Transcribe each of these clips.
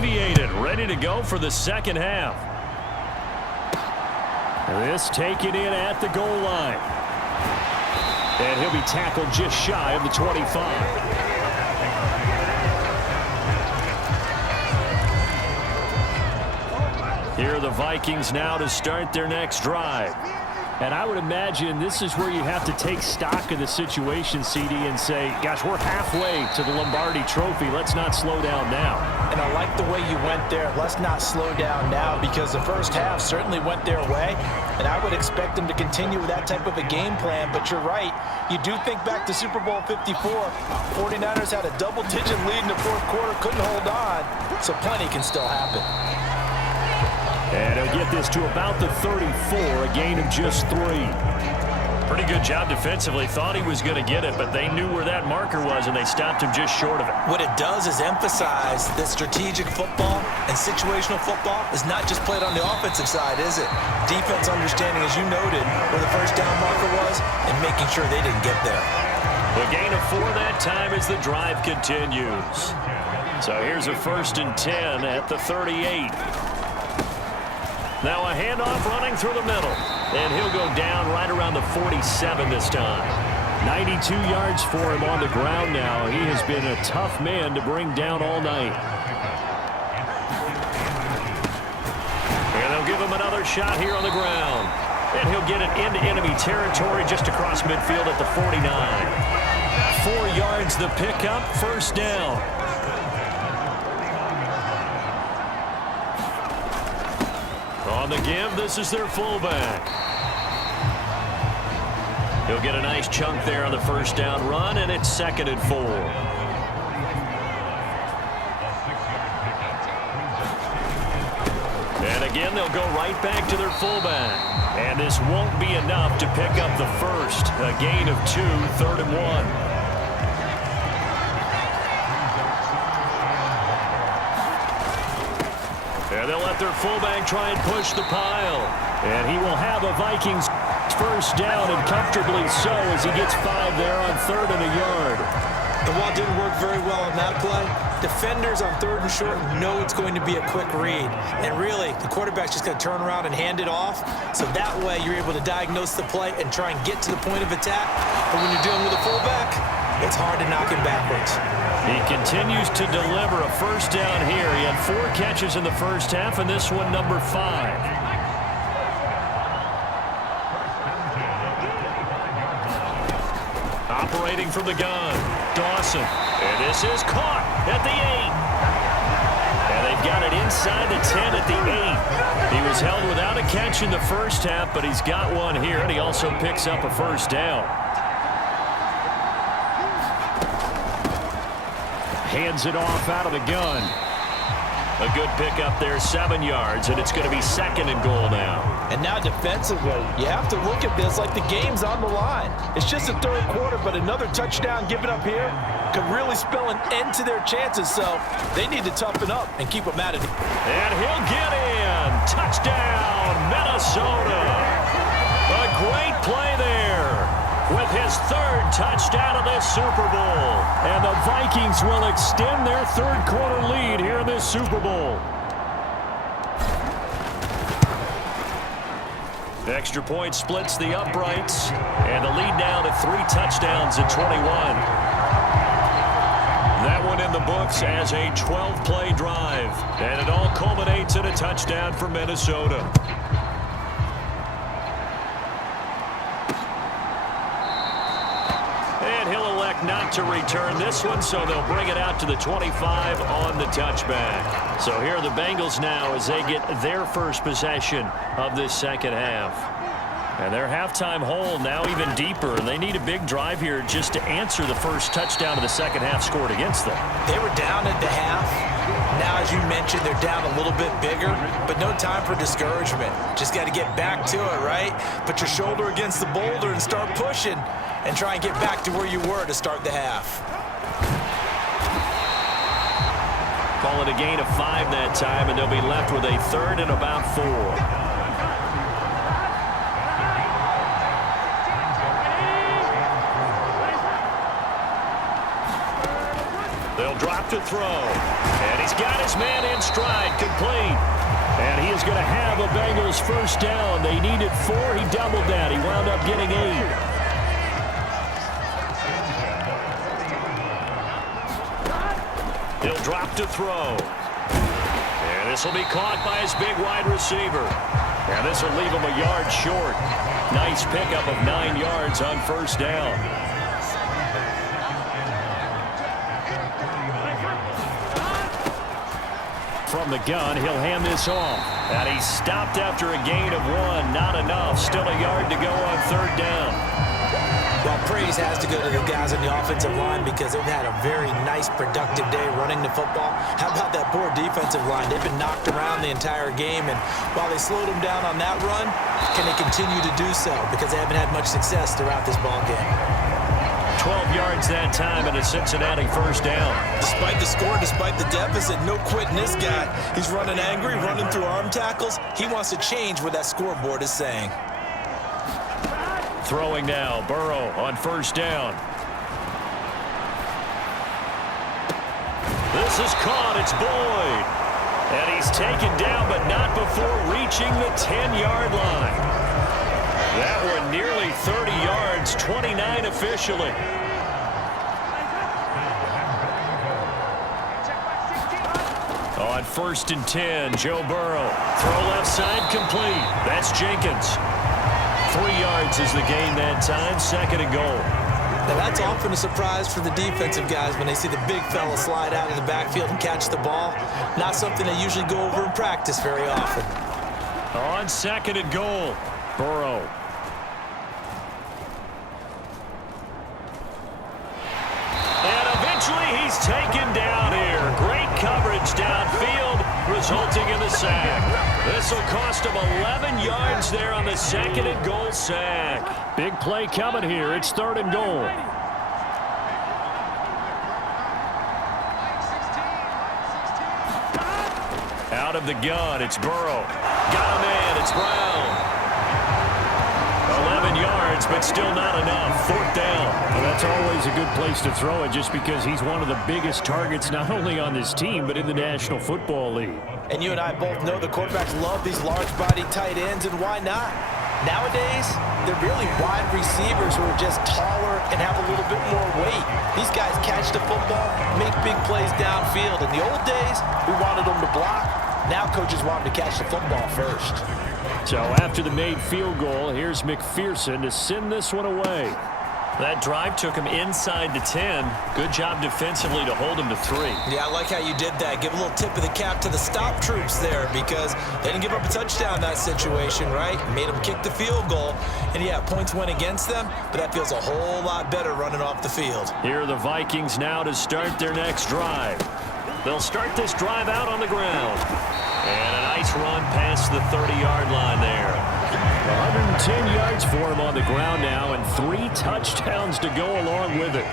alleviated, ready to go for the second half. This taken in at the goal line. And he'll be tackled just shy of the 25. Here are the Vikings now to start their next drive. And I would imagine this is where you have to take stock of the situation, CD, and say, gosh, we're halfway to the Lombardi Trophy. Let's not slow down now. And I like the way you went there. Let's not slow down now, because the first half certainly went their way. And I would expect them to continue with that type of a game plan. But you're right. You do think back to Super Bowl 54. 49ers had a double-digit lead in the fourth quarter, couldn't hold on. So plenty can still happen. And he'll get this to about the 34, a gain of just 3. Pretty good job defensively. Thought he was going to get it, but they knew where that marker was, and they stopped him just short of it. What it does is emphasize that strategic football and situational football is not just played on the offensive side, is it? Defense understanding, as you noted, where the first down marker was and making sure they didn't get there. The gain of 4 that time as the drive continues. So here's a 1st and 10 at the 38. Now a handoff running through the middle. And he'll go down right around the 47 this time. 92 yards for him on the ground now. He has been a tough man to bring down all night. And they'll give him another shot here on the ground. And he'll get it into enemy territory just across midfield at the 49. 4 yards the pickup, 1st down. On the give, this is their fullback. He'll get a nice chunk there on the 1st down run, and it's 2nd and 4. And again, they'll go right back to their fullback. And this won't be enough to pick up the 1st. A gain of 2, 3rd and 1. And they'll let their fullback try and push the pile. And he will have a Vikings 1st down, and comfortably so, as he gets 5 there on 3rd and a yard. And while it didn't work very well on that play, defenders on 3rd and short know it's going to be a quick read. And really, the quarterback's just going to turn around and hand it off. So that way, you're able to diagnose the play and try and get to the point of attack. But when you're dealing with a fullback, it's hard to knock him backwards. He continues to deliver a 1st down here. He had 4 catches in the 1st half, and this one number 5. Operating from the gun, Dawson. And this is caught at the 8. And they've got it inside the 10 at the 8. He was held without a catch in the 1st half, but he's got one here, and he also picks up a 1st down. Hands it off out of the gun. A good pickup there, 7 yards, and it's going to be 2nd and goal now. And now defensively, you have to look at this like the game's on the line. It's just the 3rd quarter, but another touchdown given up here could really spell an end to their chances, so they need to toughen up and keep them at it. And he'll get in. Touchdown, Minnesota. A great play there with his 3rd touchdown of this Super Bowl. And the Vikings will extend their 3rd quarter lead here in this Super Bowl. The extra point splits the uprights, and the lead now to 3 touchdowns at 21. That one in the books as a 12-play drive, and it all culminates in a touchdown for Minnesota. Not to return this one, so they'll bring it out to the 25 on the touchback. So here are the Bengals now as they get their 1st possession of this 2nd half. And their halftime hole now even deeper, and they need a big drive here just to answer the 1st touchdown of the 2nd half scored against them. They were down at the half. Now, as you mentioned, they're down a little bit bigger, but no time for discouragement. Just got to get back to it, right? Put your shoulder against the boulder and start pushing, and try and get back to where you were to start the half. Call it a gain of 5 that time, and they'll be left with a 3rd and about 4. They'll drop drop to throw. And he's got his man in stride, complete. And he is going to have a Bengals first down. They needed 4. He doubled that. He wound up getting 8. He'll drop to throw. And this will be caught by his big wide receiver. And this will leave him a yard short. Nice pickup of 9 yards on first down. From the gun, he'll hand this off. And he's stopped after a gain of 1. Not enough. Still a yard to go on third down. Well, praise has to go to the guys on the offensive line because they've had a very nice, productive day running the football. How about that poor defensive line? They've been knocked around the entire game, and while they slowed them down on that run, can they continue to do so? Because they haven't had much success throughout this ball game. 12 yards that time and a Cincinnati first down. Despite the score, despite the deficit, no quitting this guy. He's running angry, running through arm tackles. He wants to change what that scoreboard is saying. Throwing now, Burrow on first down. This is caught, it's Boyd. And he's taken down, but not before reaching the 10-yard line. That one nearly 30 yards, 29 officially. On first and 10, Joe Burrow. Throw left side complete. That's Jenkins. 3 yards is the gain that time, second and goal. Now that's often a surprise for the defensive guys when they see the big fella slide out of the backfield and catch the ball. Not something they usually go over in practice very often. On second and goal, Burrow. And eventually he's taken down here. Great coverage downfield, resulting in the sack. This will cost him 11 yards there on the second and goal sack. Big play coming here. It's third and goal. Out of the gun, it's Burrow. Got a man, it's Brown. 11 yards, but still not enough. Fourth down. Well, that's always a good place to throw it just because he's one of the biggest targets not only on this team but in the National Football League. And you and I both know the quarterbacks love these large-body tight ends, and why not? Nowadays, they're really wide receivers who are just taller and have a little bit more weight. These guys catch the football, make big plays downfield. In the old days, we wanted them to block. Now coaches want them to catch the football first. So after the made field goal, here's McPherson to send this one away. That drive took him inside the 10. Good job defensively to hold him to 3. Yeah, I like how you did that. Give a little tip of the cap to the stop troops there because they didn't give up a touchdown in that situation, right? Made them kick the field goal. And, yeah, points went against them, but that feels a whole lot better running off the field. Here are the Vikings now to start their next drive. They'll start this drive out on the ground. And a nice run past the 30-yard line there. 110 yards for him on the ground now and 3 touchdowns to go along with it.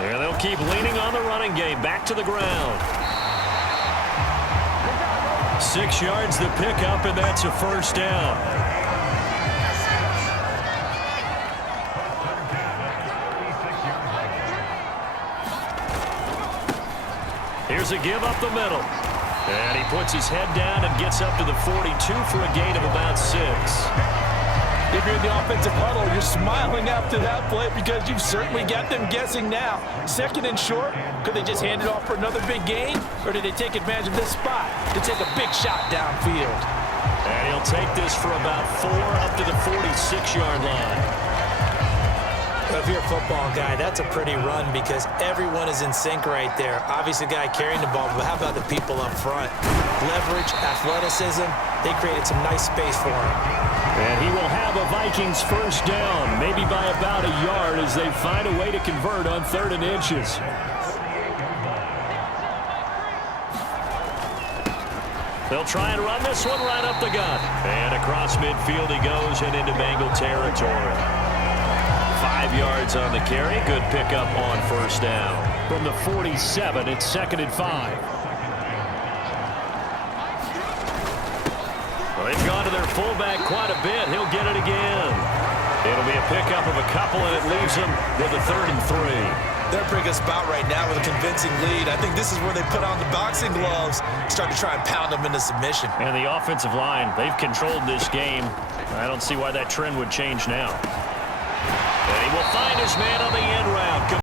And they'll keep leaning on the running game. Back to the ground. 6 yards the pickup, and that's a first down. Here's a give up the middle. And he puts his head down and gets up to the 42 for a gain of about 6. If you're in the offensive huddle, you're smiling after that play because you've certainly got them guessing now. Second and short, could they just hand it off for another big gain? Or did they take advantage of this spot to take a big shot downfield? And he'll take this for about 4 up to the 46-yard line. If you're a football guy, that's a pretty run because everyone is in sync right there. Obviously, the guy carrying the ball, but how about the people up front? Leverage, athleticism, they created some nice space for him. And he will have a Vikings first down, maybe by about a yard as they find a way to convert on 3rd and inches. They'll try and run this one right up the gut. And across midfield he goes and into Bengal territory. 5 yards on the carry. Good pickup on first down. From the 47, it's 2nd and 5. Well, they've gone to their fullback quite a bit. He'll get it again. It'll be a pickup of a couple, and it leaves them with a 3rd and 3. They're a pretty good spot right now with a convincing lead. I think this is where they put on the boxing gloves, start to try and pound them into submission. And the offensive line, they've controlled this game. I don't see why that trend would change now. And he will find his man on the end route.